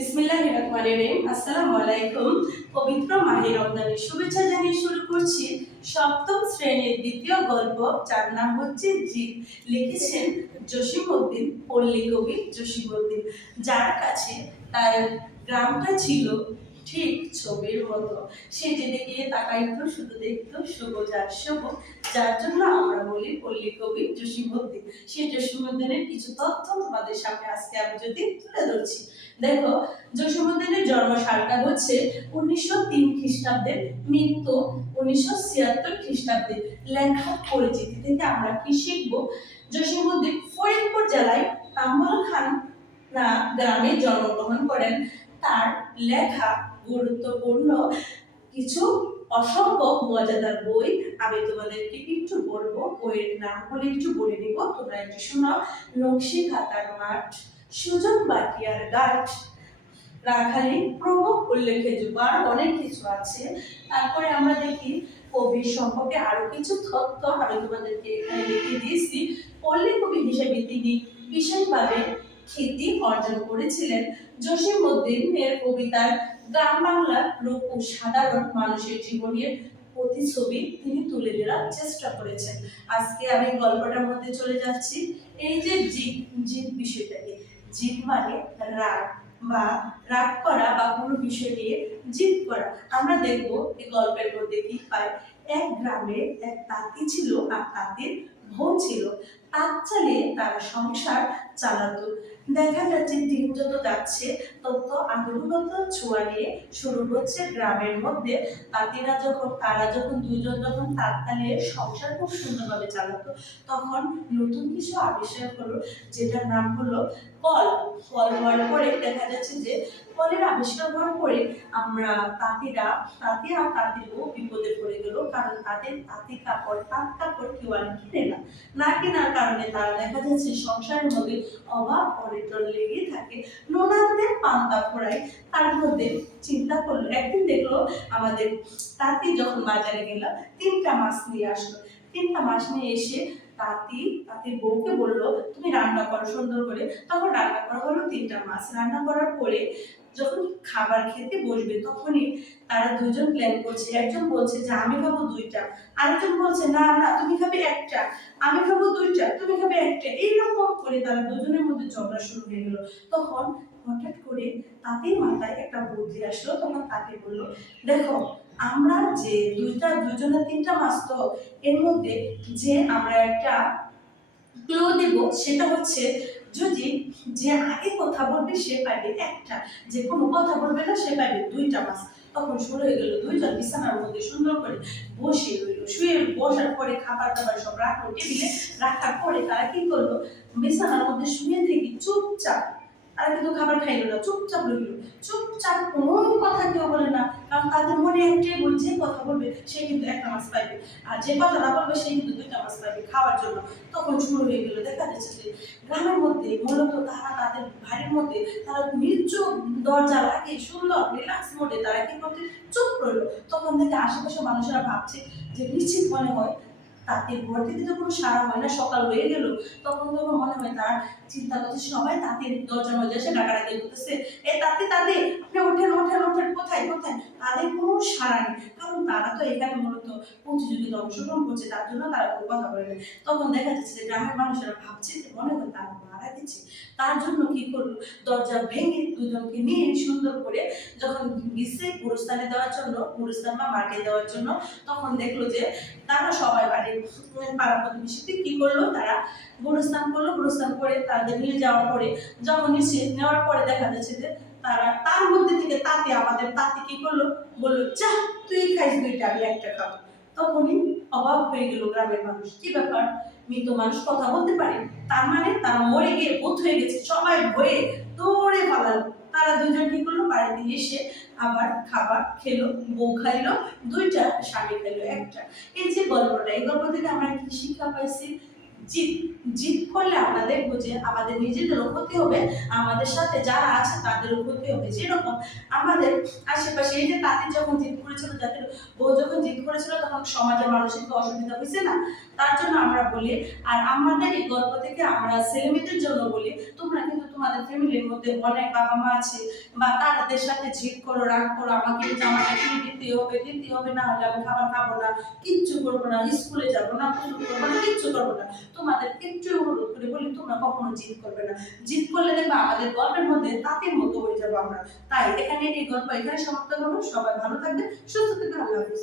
বিসমিল্লাহির রহমানির রহিম। আসসালামু আলাইকুম। পবিত্র মাহে রমজানের শুভেচ্ছা জানিয়ে শুরু করছি সপ্তম শ্রেণীর দ্বিতীয় গল্প, যার নাম হচ্ছে জিদ। লিখেছেন জসিমউদ্দিন, পল্লী কবি জসিমউদ্দিন, যার কাছে তার গ্রামটা ছিল ঠিক ছবির মতো। সে যেদিকে তাকাইতো শুধু দেখতো সবুজ আর সবুজ, যার জন্য আমরা বলি পল্লী কবি জসিমউদ্দিন। সেই জসিমউদ্দিনের কিছু তথ্য তোমাদের সামনে আজকে আমি যদি তুলে ধরছি। দেখো, জসিমউদ্দিনের জন্ম সালটা হচ্ছে 1903 খ্রিস্টাব্দে, মৃত্যু 1976 খ্রিস্টাব্দে। লেখক পরিচিতি থেকে আমরা কি শিখবো? জসিমউদ্দিন ফরিদপুর জেলায় তাম্বলখান গ্রামে জন্মগ্রহণ করেন। তার লেখা গুরুত্বপূর্ণ কিছু অসম্ভব মজাদার বই আমি তোমাদেরকে একটু বলবো। বইয়ের নামগুলো একটু বলে নিব, তোমরা একটু শোনো। নকশি খাতার মাঠ, সুজন বাটিয়ার গাছ, রাখালি প্রমুখ উল্লেখযোগ্য আর অনেক কিছু আছে। তারপরে আমরা দেখি কবির সম্পর্কে আরো কিছু তথ্য আমি তোমাদেরকে এখানে লিখে দিয়েছি। পল্লী কবি হিসেবে তিনি বিশেষভাবে খ্যাতি অর্জন করেছিলেন। জসিমউদ্দিনের কবিতার গ্রাম বাংলার লোক ও সাধারণ মানুষের জীবনের প্রতিছবি তিনি তুলে ধরার চেষ্টা করেছেন। আজকে আমি গল্পটার মধ্যে চলে যাচ্ছি। এই যে জিদ, জিদ বিষয়টাকে, জিদ মানে রাগ বা রাগ করা বা কোনো বিষয় নিয়ে জিদ করা। আমরা দেখবো এই গল্পের মধ্যে কি পাই। এক গ্রামে এক তাঁতি ছিল আর তাঁতির বউ ছিল। তাঁত চালিয়ে তারা সংসার চালাতো। দেখা যাচ্ছে দিন যত যাচ্ছে তত আধুনিকতার ছোঁয়া নিয়ে শুরু হচ্ছে গ্রামের মধ্যে। তারা যখন দুজন যখন তাঁত চালিয়ে সংসার খুব সুন্দরভাবে চালাতো, তখন নতুন কিছু আবিষ্কার হলো, যেটার নাম হলো কল। কল হওয়ার পরে দেখা যাচ্ছে যে কলের আবিষ্কার হওয়ার পরে আমরা তাঁতি আর তাঁতির বউ বিপদে পড়ে গেল। কারণ তাদের তাঁত কাপড় কেউ আর কিনে না কেনার কারণে তারা দেখা যাচ্ছে সংসারের মধ্যে অভাব অনটন লেগে থাকে। নোনাতে পান্তা ফোড়ায়। তার মধ্যে চিন্তা করলো, একদিন দেখলো আমাদের তাঁতি যখন বাজারে গেল, 3টা মাছ নিয়ে আসলো। 3টা মাছ নিয়ে এসে তাঁতির বউকে বললো, তুমি রান্না করো সুন্দর করে। তখন রান্না করা হলো 3টা মাছ। রান্না করার পরে যখন খাবার খেতে বসবে, তখনই তারা দুজন প্ল্যান করছে। একজন বলছে যে আমি খাবো 2টা, আরেকজন বলছে না না তুমি খাবে 1টা, আমি খাবো 2টা, তুমি খাবে 1টা। এইরকম করে তারা দুজনের মধ্যে ঝগড়া শুরু হয়ে গেল। তখন হঠাৎ করে তাঁতির মাথায় একটা বুদ্ধি আসলো। তখন তাকে বললো, দেখো, আমরা যে দুজনের 3টা মাছ, তো এর মধ্যে যে আমরা একটা ক্লু দেব, সেটা হচ্ছে যদি যে আগে কথা বলবে সে পাবে 1টা, যে কোনো কথা বলবে না সে পাবে 2টা মাছ। তখন শুরু হয়ে গেল, দুইজন বিছানার মধ্যে সুন্দর করে বসে রইল। শুয়ে বসার পরে খাবার দাবার সব রাখলো টেবিলে। রাখার পরে তারা কি করলো, বিছানার মধ্যে শুয়ে থেকে চুপচাপ, তারা কিন্তু খাবার খাইলো না, চুপচাপ রইল। চুপচাপ, কোনো কথা কেউ বলে না, কারণ তাদের মনে একটাই বই, যে কথা বলবে সে কিন্তু 1টা মাছ পাইবে, আর যে কথা না বলবে সে কিন্তু 2টা মাছ পাইবে খাওয়ার জন্য। তখন শুরু হয়ে গেল, দেখা যাচ্ছে যে গ্রামের মধ্যে মূলত তারা তাদের বাড়ির মধ্যে তারা নির্জুম দরজা লাগিয়ে সুন্দর রিল্যাক্স মোডে তারা কি করতে চুপ রইল। তখন থেকে আশেপাশে মানুষেরা ভাবছে যে নিশ্চিত মনে হয় তাঁতির ঘর থেকে তো কোনো সাড়া হয় না, সকাল হয়ে গেল। তখন মনে হয় তারা চিন্তা করছে, সবাই তাঁতির দরজার মধ্যে এসে ডাকাডাকি করতেছে, এই তাঁতি তাঁতি আপনি ওঠেন ওঠেন ওঠেন, কোথায় কোথায়। তাদের কোনো সাড়া নেই, কারণ তারা তো এখানে মূলত প্রতিযোগিতা অংশগ্রহণ করছে, তার জন্য তারা কোনো কথা বলে না। তখন দেখা যাচ্ছে যে গ্রামের মানুষেরা ভাবছে যে মনে হয় তারা মারা গেছে। তার জন্য কি করলো, দরজা ভেঙে দুজনকে নিয়ে সুন্দর করে যখন গেছে গুরুস্থানে দেওয়ার জন্য, গুরুস্থান বা মাটি দেওয়ার জন্য, তখন দেখলো যে তারা সবাই বাড়ির পাড়া প্রতিবেশীতে কি করলো, তারা গুরুস্থান করলো। গুরুস্থান করে তাদের নিয়ে যাওয়ার পরে, যখন নিচে নেওয়ার পরে দেখা যাচ্ছে যে তারা তার মধ্যে থেকে আমাদের তাঁতি কি করলো, বললো, যা তুই খাইস 2টা, আমি 1টা খাবো। তখনই অবাক হয়ে গেল গ্রামের মানুষ, কি ব্যাপার, মৃত মানুষ কথা বলতে পারে, তার মানে তারা মরে গিয়ে ভূত হয়ে গেছে। সবাই ভয়ে দৌড়ে পালালো। তারা দুজন কি করলো, বাড়িতে এসে আবার খাবার খেলো। বউ খাইলো 2টা, স্বামী খাইলো 1টা। এই যে গল্পটা, এই গল্প থেকে আমরা কি শিক্ষা পাইছি? জিত জিত করলে আমরা দেখবো যে আমাদের নিজেদেরও ক্ষতি হবে, আমাদের সাথে যারা আছে তাদেরও ক্ষতি হবে। যেরকম আমাদের আশেপাশে এই যে তাঁতি যখন জিত করেছিল, জাতির বউ যখন জিত করেছিল, তখন সমাজে মানসিক অসুবিধা হয়েছে না? তার জন্য আমরা বলি, আর আমাদের এই গল্প থেকে আমরা ছেলেমেয়েদের জন্য বলি, তোমরা কিন্তু তোমাদের ফ্যামিলির মধ্যে অনেক বাবা মা আছে, বা তাদের সাথে জিদ করো, রাগ করো, আমাকে এই জামাটা কিনে দিতে হবে, না হলে আমি খাবার খাবো না, কিচ্ছু করবো না, স্কুলে যাবো না, গোসল করবো না, কিচ্ছু করবো না। তোমাদের একটু অনুরোধ করে বলি, তোমরা কখনো জিদ করবে না। জিদ করলে দেখবা আমাদের গল্পের মধ্যে তাঁতির মতো হয়ে যাবো আমরা। তাই এখানে এই গল্প এখানে সমাপ্ত করবো। সবাই ভালো থাকবে, সুস্থ থাকবে, আল্লাহ হাফিজ।